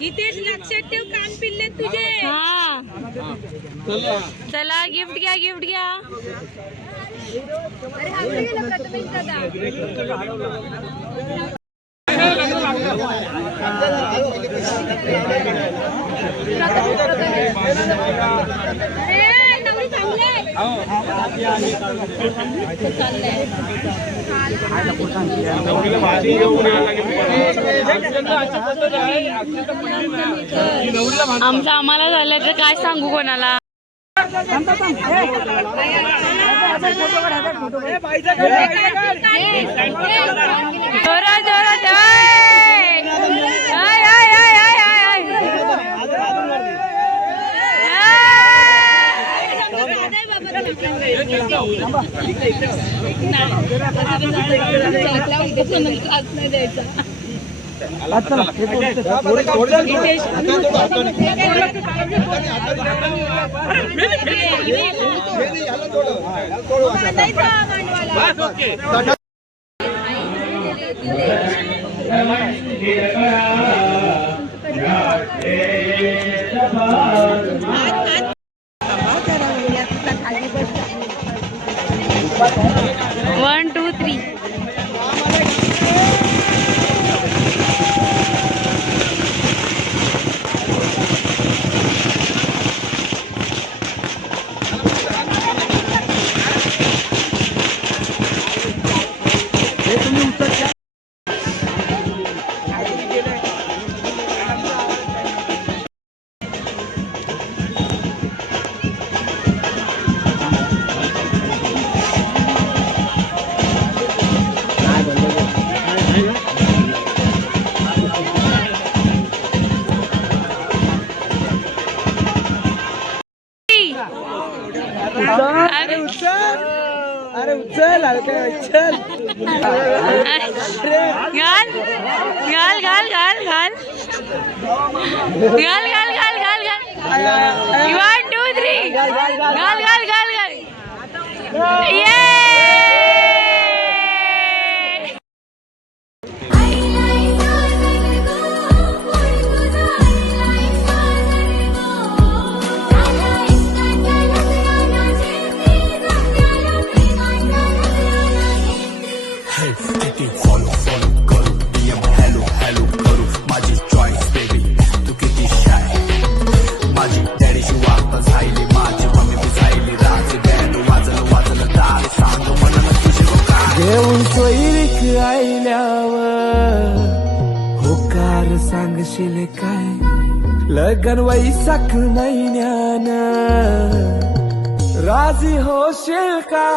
इथेच लक्षात ठेव, कान पिल्ले तुझे. हा चला गिफ्ट घ्या, गिफ्ट घ्या. आमचं आम्हाला झालं तर काय सांगू कोणाला. जोरात जोरात. One, two, three. अरे उचल, चल. घाल घाल घाल घाल घाल घाल घाल घाल घाल घाल. 1, 2, 3. घाल घाल घाल घाल. ये होकार सांगशील काय लगन वैशाख महिन्यान राजी होशील का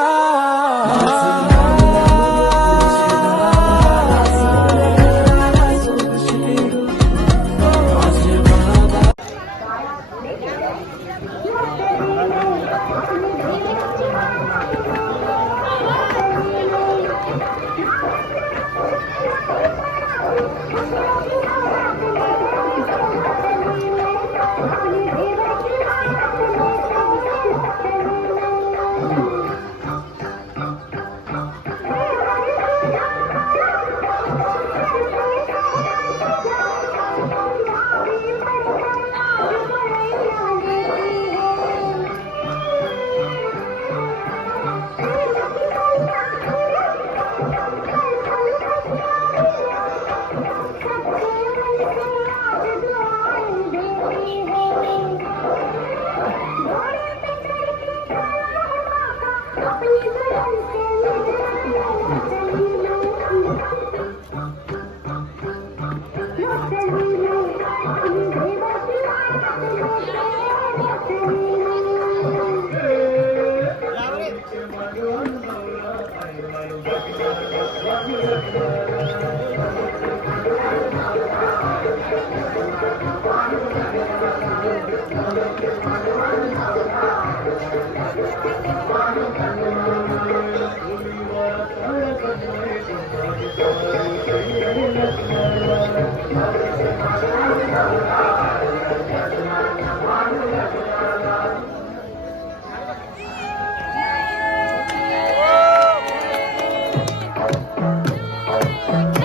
Hey!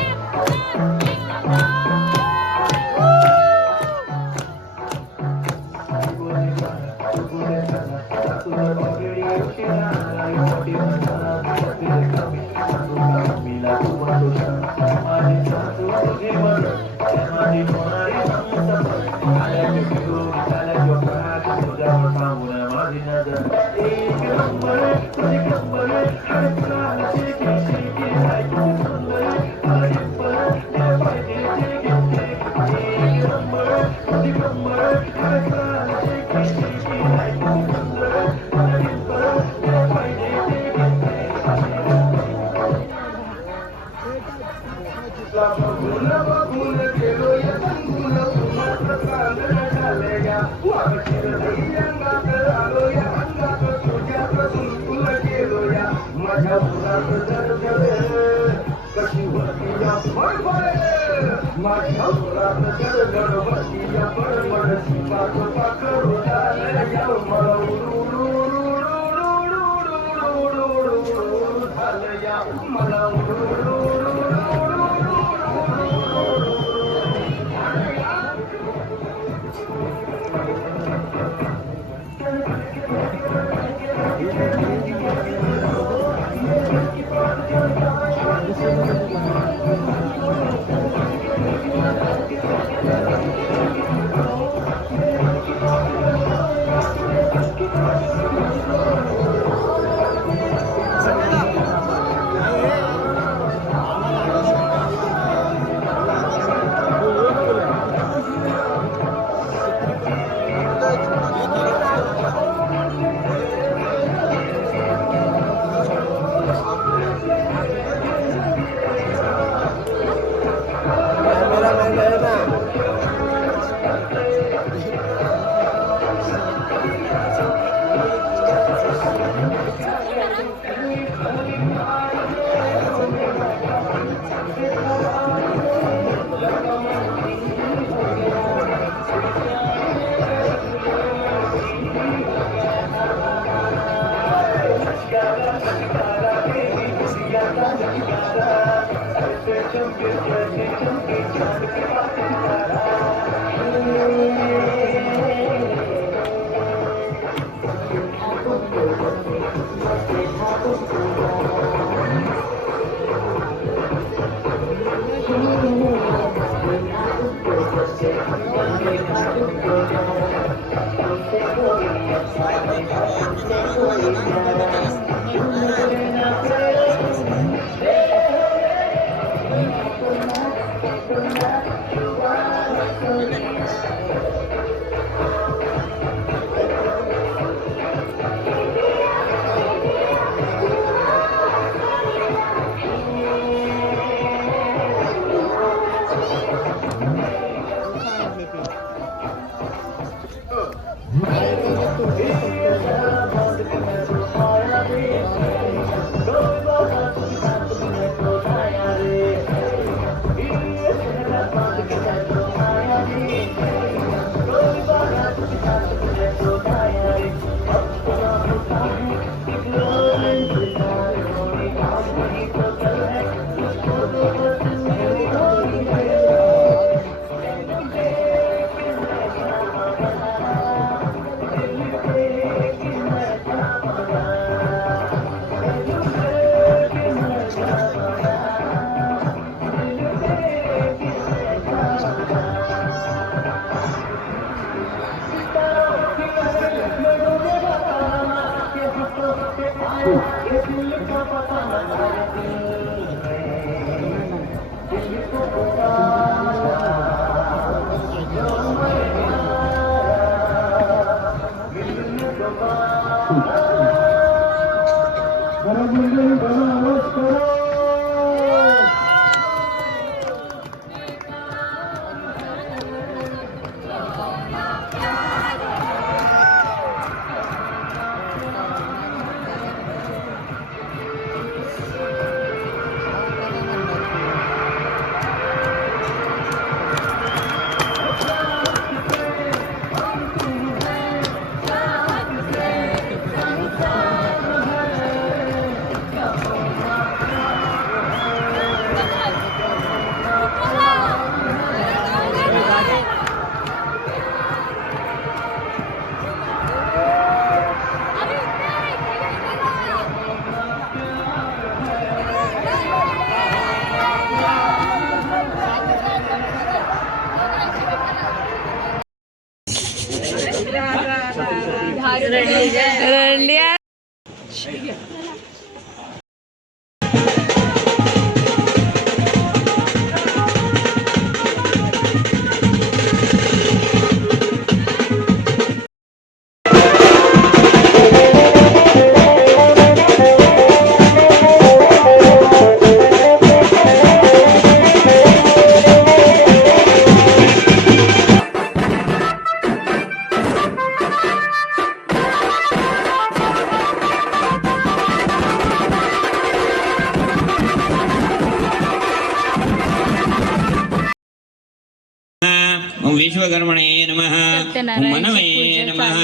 ओम विश्वकर्मणे नमः ओम मनवे नमः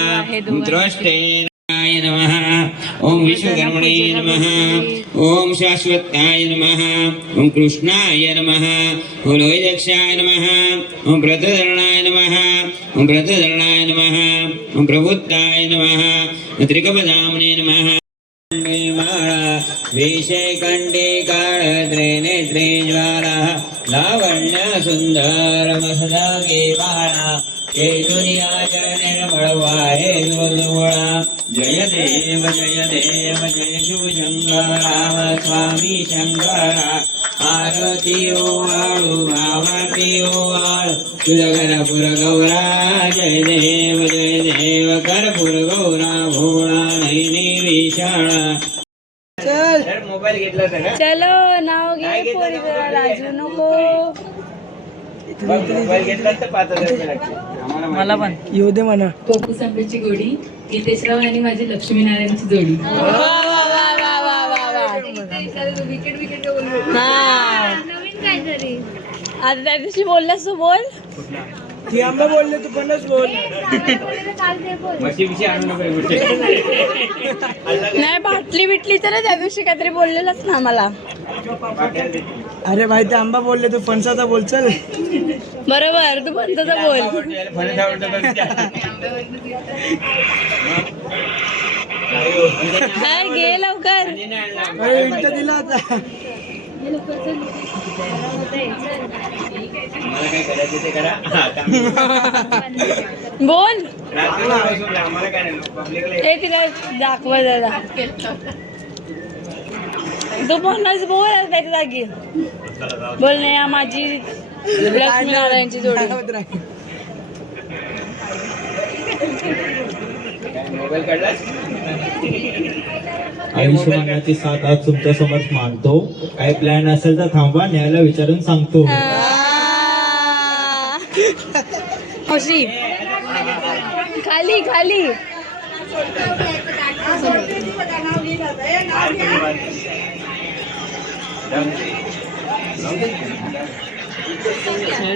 ओम द्रष्टेनाय नमः ओम विश्वकर्मणे नमः ओम शाश्वताय नमः ओम कृष्णाय नमः ओम लोहितक्षाय नमः ओम व्रतधरणाय नमः ओम व्रतधरणाय नमः ओम प्रबुद्धाय नमः त्रिकपदाम्ने नमः विषयकण्डे काळद्रे नेत्रे ज्वाला लावण्य सुन्दरमसदागे बाळा हे दुनियाच्या निर्मळवाहे जोडोळा जय देव जय शुभ शंकर राम स्वामी शंकरा आरती ओ आळू भावाती ओ आळ तुझगरपुर गौरा जय देव करपुर गौरा भोळा नैनी विशाळा चल मोबाईल घेतला सगळं चलो नाव घे पोरीचं लाजू नको. मोबाईल घेतला तर 5,000 रुपये लागतील आम्हाला मला पण येऊ दे म्हणा. कोकू सांबेची गोडी गीतेशराव आणि माझी लक्ष्मीनारायणची जोडी. वा वा वा वा वा वा वा. हा आता त्या दिवशी बोललास तू बोल. ती आंबा बोलले तू पन्नास बोल. म्हशी आणू नको गोष्टी. नाही बाटली बिटली तर त्या दिवशी काहीतरी बोललेलंच ना मला. अरे भाई ते आंबा बोलले तू फणसाचा बोल चल. बरोबर तू पण तसं बोल. काय घे लवकर. अरे इंट दिला होता. मला काय करायचं ते करा. बोल आम्हाला काय नाही पब्लिकला ए तिला दाखवा जरा. तू पन्नास बोल त्याच्या जागी बोल. नाही हा माझी लक्ष्मीनारायणची जोडी. मोबाईल काढलास आयुष्यमानाची साथ आज तुमच्या समोर मांडतो. काही प्लॅन असेल तर थांबा, न्यायला विचारून सांगतो. खुशी खाली खाली.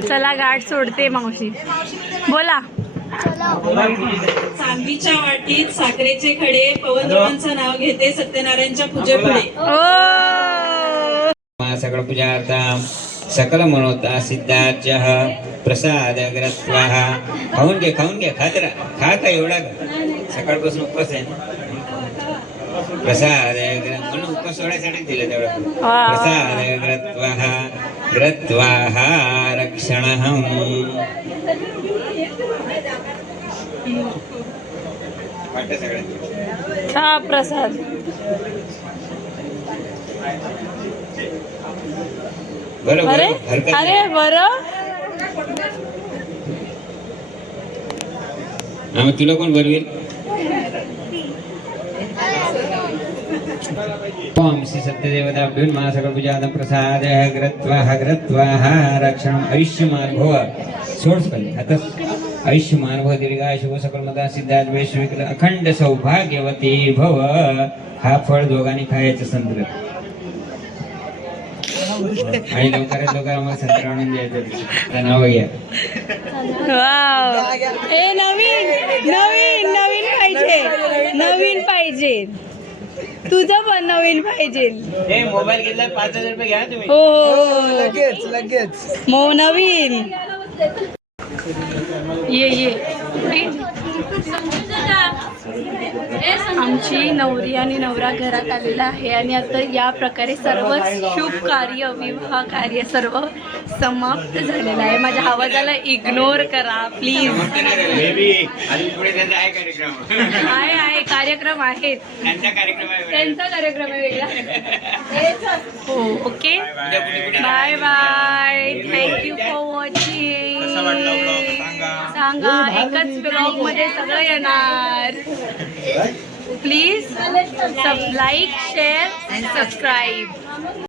चला गाठ सोडते मावशी. बोला. चांदीच्या वाटीत साखरेचे खडे पवनदेवांचं नाव घेते सत्यनारायणच्या पूजेपुढे. ओ सकळ पूजार्थं सकल मनोता सिद्धार्थ प्रसाद ग्रत्वाः. खाऊन घे खात्र खा का एवढा सकाळपासून उपवास आहे. प्रसाद म्हणून उपवास सोडायसाठी दिलं तेवढं. प्रसाद ग्रत्वाः रक्षणहं. वाटतं सगळ्यांना हा प्रसाद. बरोबर अरे हरकत अरे बरं. आम्ही तुला कोण बरवेल. ओम श्री सत्यदेवताभ्यो नमः. सकल पूजार्थं प्रसाद ग्रत्वाः रक्षणं आयुष्यमान भव. सोड खाली आता. आयुष्यमान भव दीर्घाय शुभ सकल मता सिद्धार्थ वैश्विक अखंड सौभाग्यवती भव. हा फळ दोघांनी खायचं संत्र. आणि लवकरात लवकर आम्हाला संत्र आणून द्यायचं. नाव घ्या. वाव. ए नवीन नवीन नवीन पाहिजे. नवीन पाहिजे. तुझं पण नवीन पाहिजे. हे मोबाईल घेतला 5,000 रुपये घ्या तुम्ही. हो लगेच लगेच. मो नवीन. ये आमची नवरी आणि नवरा घरात आलेला आहे आणि आता या प्रकारे सर्व शुभ कार्य विवाह कार्य सर्व समाप्त झालेलं आहे. माझ्या आवाजाला इग्नोर करा प्लीज. आहे कार्यक्रम आहेत. त्यांचा कार्यक्रम आहे वेगळा. हो okay. Bye bye. Thank you for watching. सांगा एकच ब्लॉग मध्ये सगळं येणार. Please like share and subscribe.